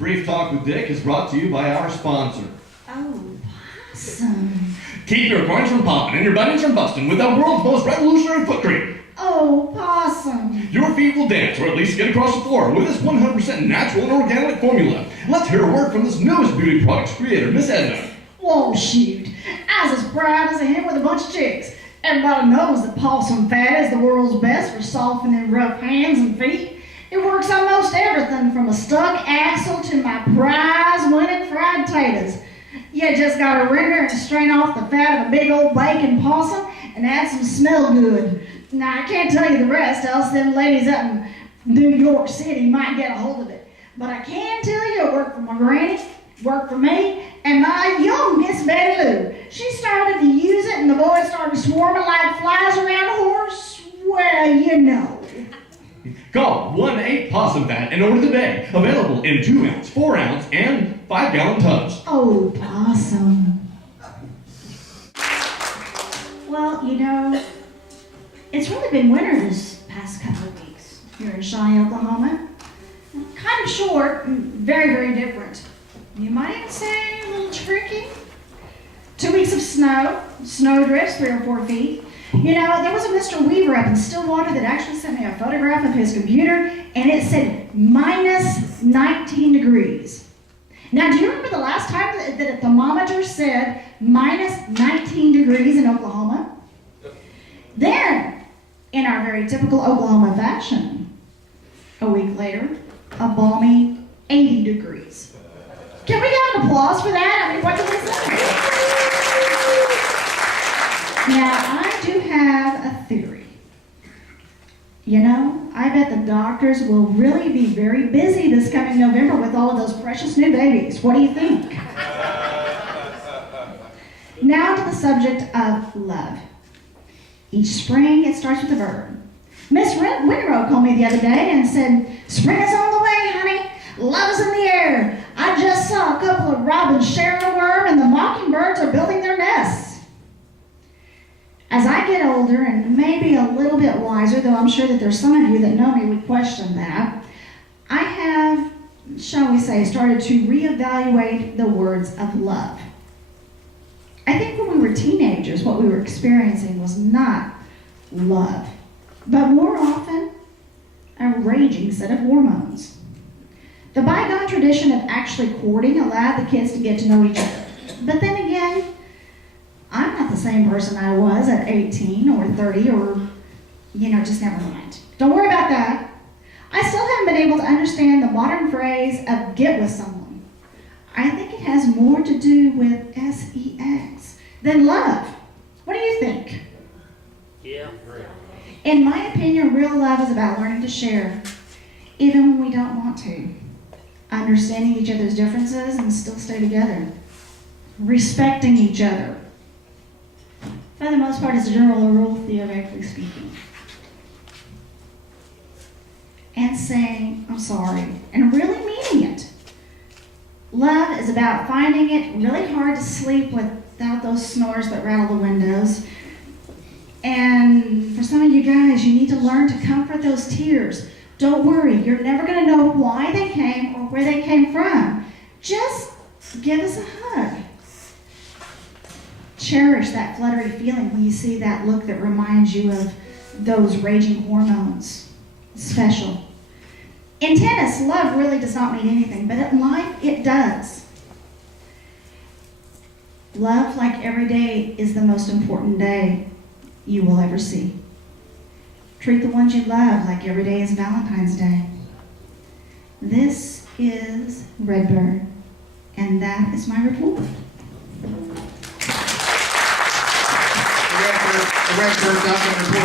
Brief Talk with Dick is brought to you by our sponsor. Oh, Possum. Keep your coins from popping and your buttons from busting with the world's most revolutionary foot cream. Oh, Possum. Your feet will dance, or at least get across the floor, with this 100% natural and organic formula. Let's hear a word from this newest beauty products creator, Miss Edna. Whoa, shoot. I was as proud as a hen with a bunch of chicks. Everybody knows that Possum fat is the world's best for softening rough hands and feet. It works on most everything from a stuck axle to my prize-winning fried potatoes. You just gotta render and strain off the fat of a big old bacon possum and add some smell good. Now, I can't tell you the rest, else them ladies up in New York City might get a hold of it. But I can tell you it worked for my granny, worked for me, and my young Miss Betty Lou. She started to use it and the boys started swarming like flies around a horse. Well, you know. Call 1-8-POSSUM FAT and order today. Available in 2-ounce, 4-ounce, and 5-gallon tubs. Oh, Possum. Well, you know, it's really been winter this past couple of weeks here in Shawnee, Oklahoma. Kind of short and very, very different. You might even say a little tricky. 2 weeks of snow, snowdrifts 3 or 4 feet. You know, there was a Mr. Weaver up in Stillwater that actually sent me a photograph of his computer, and it said minus 19 degrees. Now, do you remember the last time that a thermometer said minus 19 degrees in Oklahoma? Then, in our very typical Oklahoma fashion, a week later, a balmy 80 degrees. Can we get an applause for that? I mean, what can we say? Now, I do have a theory. You know, I bet the doctors will really be very busy this coming November with all of those precious new babies. What do you think? Now to the subject of love. Each spring, it starts with a verb. Miss Winrow called me the other day and said, "Spring is on the way, honey. Love is in the air. I just saw a couple of robins sharing a worm and the mockingbirds are building their nests." As I get older and maybe a little bit wiser, though I'm sure that there's some of you that know me would question that, I have, shall we say, started to reevaluate the words of love. I think when we were teenagers, what we were experiencing was not love, but more often, a raging set of hormones. The bygone tradition of actually courting allowed the kids to get to know each other. But then again, I'm not the same person I was at 18 or 30 or, just never mind. Don't worry about that. I still haven't been able to understand the modern phrase of get with someone. I think it has more to do with sex than love. What do you think? Yeah. In my opinion, real love is about learning to share, even when we don't want to. Understanding each other's differences and still stay together. Respecting each other. For the most part, it's a general rule, theoretically speaking. And saying, I'm sorry, and really meaning it. Love is about finding it really hard to sleep without those snores that rattle the windows. And for some of you guys, you need to learn to comfort those tears. Don't worry, you're never going to know why they came or where they came from. Just give us a hug. Cherish that fluttery feeling when you see that look that reminds you of those raging hormones. It's special. In tennis, love really does not mean anything, but in life, it does. Love, like every day, is the most important day you will ever see. Treat the ones you love like every day is Valentine's Day. This is Redbird, and that is my report. The Redbird Document Report.